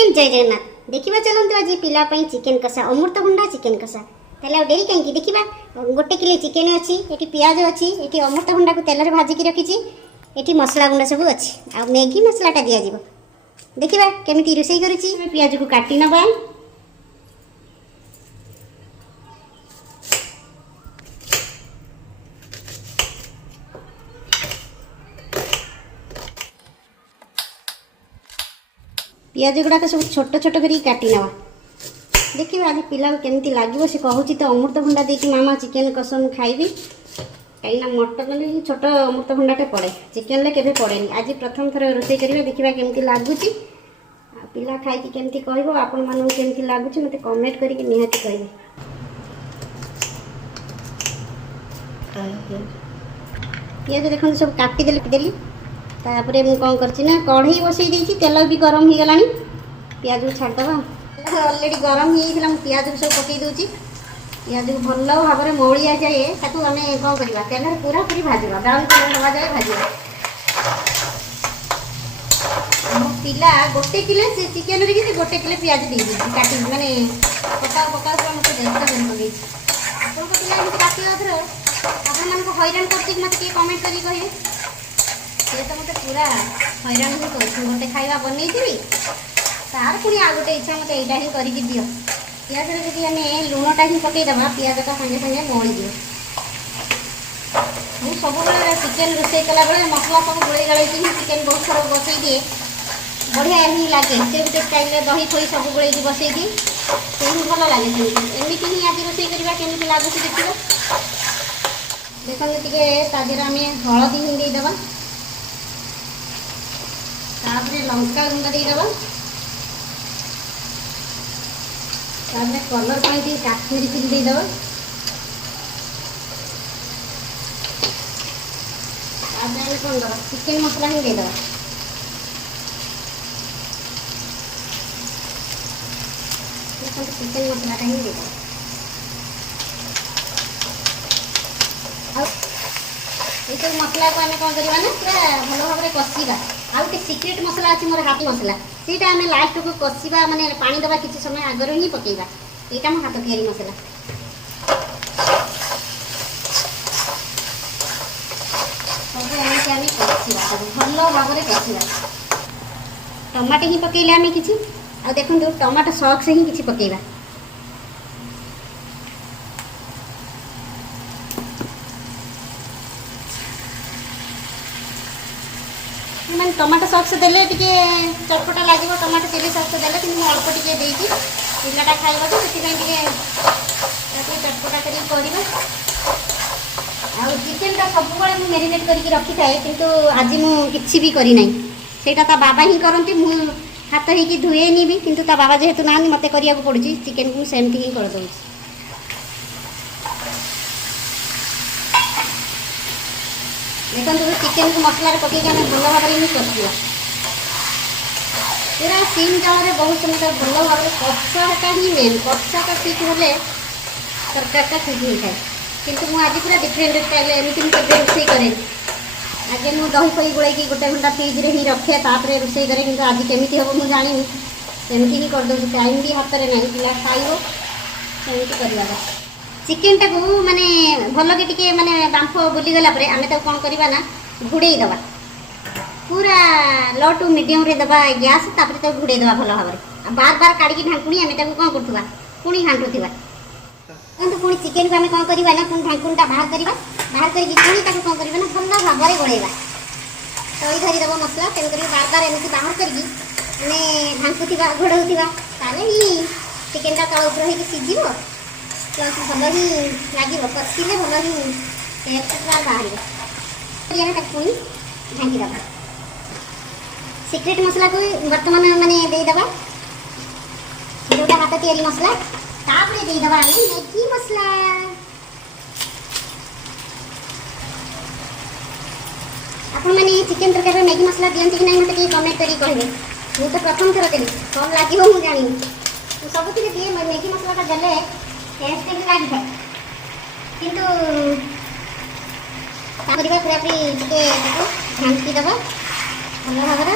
Friend जय जगन्नाथ देखा चलते आज पिलापाई चिकेन कषा अमृतभंडा चिकेन कषा तेल डेरी कहीं देखा गोटे किलो चिकेन अच्छी ये पियाज अच्छी ये अमृतभंडा को तेल भाजिकी रखी ये मसला गुंड सब अच्छी आ मैगी मसलाटा दिज्व देखा केमी रोषे कर पियाज को काटी नवा पियाज गुड़ाक सब छोट छोट कर काटी नवा देखिए आज पिला केमती लगे से कहूँ तो अमृतभंडा देखिए मामा चिकेन कसम खाइबी कहीं मटन छोट अमृतभंडाटे पड़े चिकेन के पड़े आज प्रथम थर रोषे करा देखा केमती लगुच पिला खाई केमती कह आपण मानक केमती लगुच मत कमेंट करके निहाती कहे पियाज देखते सब काटिदेली तापर मुझे कौन करना कढ़ई बसई तेल भी गरम हो गला पियाज को छाड़दे अलरेडी गरम हो पियाज को सब पकई दूसरी पियाज को भल भाव में मौलिया जाए ताकू आम कौन करवा तेल पूरा पूरी भाजवा ब्राउन कलर हवा जाए भाजवा पिला गोटे किलो से चिकेन से गोटे किलो पियाज दे काटी माने पकाऊ पकाऊ मत पकई आपको पिला काटिया आप हईराण कर मत कमेंट कर कहे ये तो मत पूरा हईराण ही कर गोटे खाଇବା बनई तार पुणी आ गोटे इच्छा मत यहाँ ही करके दियो पियाज जी आम लुणटा ही पकईदे पियाजटा सागे सागे मौली मुझे सब चिकेन रोषे कला मसला सब गोल गाड़ी चिकेन बहुत थर बसई दिए बढ़िया ही लगे से गोटे स्टाइल दही फही सब गोल बसई दिए से ही भल लगे एमती ही आज रोषे करवा केमी लगुच देखिए देखते टे तादेह आम हलदी हिंदेदेवा तापर लंका गुंड देदेवा तापर कलर पाई काश्मीरी चिली देदेवा तापर कौन दबा चिकेन मसला ही देदेवा चिकेन मसलाटा ही देदेवा ये मसला को आम कौन करवा ना पूरा भल भाव में कषा आउ गोटे सिक्रेट मसला अच्छी मोर हाथ मसला सीटा आम लास्ट को कषा माने पानी दबा किसी समय आगर ही पकेबा यहाँ मो हाथ तैयारी मसला सब एमती आम कषा भल भाव में कषा टमाटो ही पकेले आम कि देखो टमाटो सॉस ही किसी पकेबा मैंने टमाटो सॉस देले टिके चटपटा लगे टमाटो चिली सॉस देले कि अल्प टिके देती पिलाटा खाइबा तो से चटपटा करवा चिकेनटा सब मुझे मेरिनेट करके रखी थाए किंतु आज मुझे भी करना सेटा ता बाबा ही करती मु हाथ ही धुएनी भी किंतु ता बाबा जेहेतु ना मत करिया पड़ुची चिकेन को सेमती ही कर दूँ देखो चिकेन को मसला पकईक आम भल भाव में कषा पूरा सीम जाल में बहुत समय भल भाव में कषाटा ही मेन कषाटा ठीक हेल्ले तरकारीटा ठीक होता है किंतु मुझे आज पूरा डिफरेंट स्टाइल एमती मुझे रोषे कैे आगे मुझे दही फही गोल गोटे घंटा फ्रिज में ही रखे तापर रोषे कैे कि आज केमी हम मुझे जानी सेमती ही करदे टाइम भी हाथ में ना पिला खाइब सेमती करवा चिकेनटा को माने भल के टिके माने बांफ बुलीगला आम कौन करवा ना घोड़े दबा पूरा लो टू मीडियम रे दबा गैस तापर घोड़े दबा भल भाव में बार बार काढ़ी ढांकुणी आम कौन करवा पुणी घांटुवा पुणी चिकेन को आम कौन करवा ना पुणी ढांकुणीटा बाहर करवा बाहर करके पुणी कौन करवा ना भल भाव में गोड़ेवा तली धरीदेव मसला तेणुक बार बार एमती बाहर करके आम ढांकुवा घोड़ौवा ताले ही चिकेनटा तल उपर हो सीझ भल ही लगे कषिले भल ही टेस्ट बाहर पुणी ढांकीदे सिक्रेट मसला को बर्तमान माने देदेबा जोटा हाथ तैयारी मसला तापर देदेबा मैगी मसला आपण मैंने चिकेन तरकारी मैगी मसला दिखती कि नहीं मत कमेंट करी कहे मुझे तो प्रथम थर देली कौन लगे मुझे जानी सब दिए मैगी मसलाटा देले टेस्ट भी लगी था किंतु पूरा पूरी ढांकी दबा भल भाव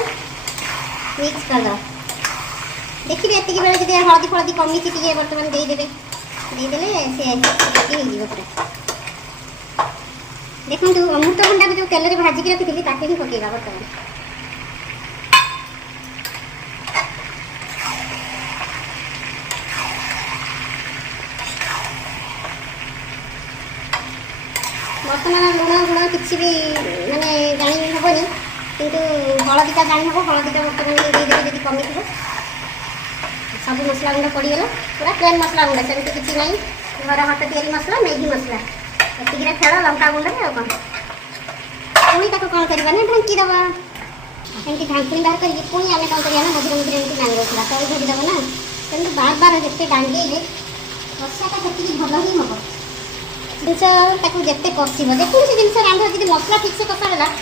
मिक्स करद देखिए एतिक बेले जब हलदी फलदी कमी बर्तमान देदेवे देदेले से हो पूरा देखो अमृतभंडा को जो तेल में भाजिक रखी ताके ही पकेगा बर्तमान बर्तमान लुण गुण कि मानने जानी हेनी किंतु हलदीटा जानी हम हलदीटा बर्तमान देदेवे जब कमी थी सब मसला गुंड पड़गला पूरा प्लेन मसला गुंड सेमती किसी ना घर हाथ तैयारी मसला मैगी मसला एतिक खेल लंका गुंड कौन पुणी ताको कौन करवा ना ढांकी दवा एमती ढांकुणी बाहर कर पुणी आम कौन करवा ना मझे मझे एमती डांग रखा तल धरीदेव ना तेणु बार बार जिते डांगेले कषाटा से भल ही हम जिनस जिते कषब जेकोसी जिन रांध जी मसला ठीक से कषाला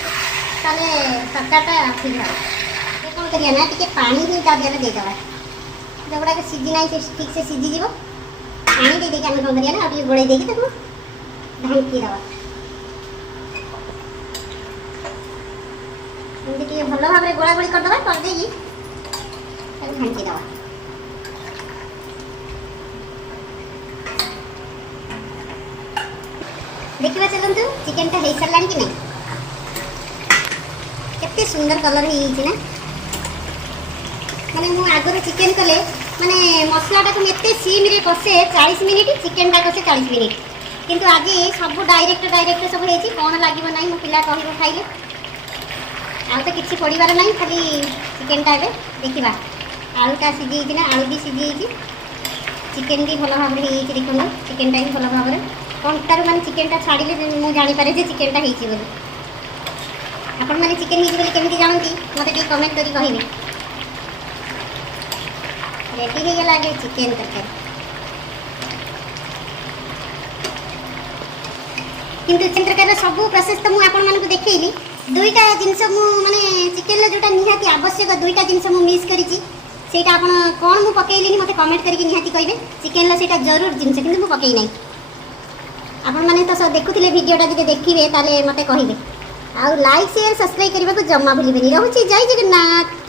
ताले तरकारीटा ठीक है कौन करवा ना टी पानी ही ता देहरे देदेवा जोगुड़ा सीझी ना ठीक से सीझीज पानी दे देके आम कौन करवा ना और गोड़े देकी ढांकी दवा एमती भल भाव में गोला गोली करदे करदे ढांकी दवा देखा चलतु चिकेनटा हो सारा कि नहीं केते सुंदर कलर हो माने मु आगर चिकेन कले माने मसलाटा को एते सीम रे कसे 40 मिनिट चिकेनटा कसे 40 मिनिट किंतु आज सब डायरेक्ट सब होती कौन लगे ना मो पिला कह खाइले आ तो किसी पड़ार ना खाली चिकेनटा देखा आलूटा सीझी ना आलू भी सीझी चिकेन भी भल भाव में देखो चिकेनटा भी भल भाव में कंटार मान चिकेनटा छाड़िले मुझे जानीपे चिकेनटा होती आपण मैंने चिकेन होती केमी जानती मत कमेंट कर कहे रेडी हो गला आगे चिकेन तरकारी किंतु चिकेन तरकारी सब प्रोसेस तो मुझे देखी दुईटा जिनस माने चिकेन जोटा निहाती आवश्यक दुईटा जिनस मिस करी सेटा आपण कौन मु पकईली मत कमेंट करके निहाती कहे चिकेन सेटा जरूर जिनस कि मुझे पकई ना आपण मैंने तो देखुले भिडियोटा जो देखिए ताले मत कहे आउ लाइक शेयर सब्सक्राइब करने को जमा भूलिए रोचे जय जगन्नाथ।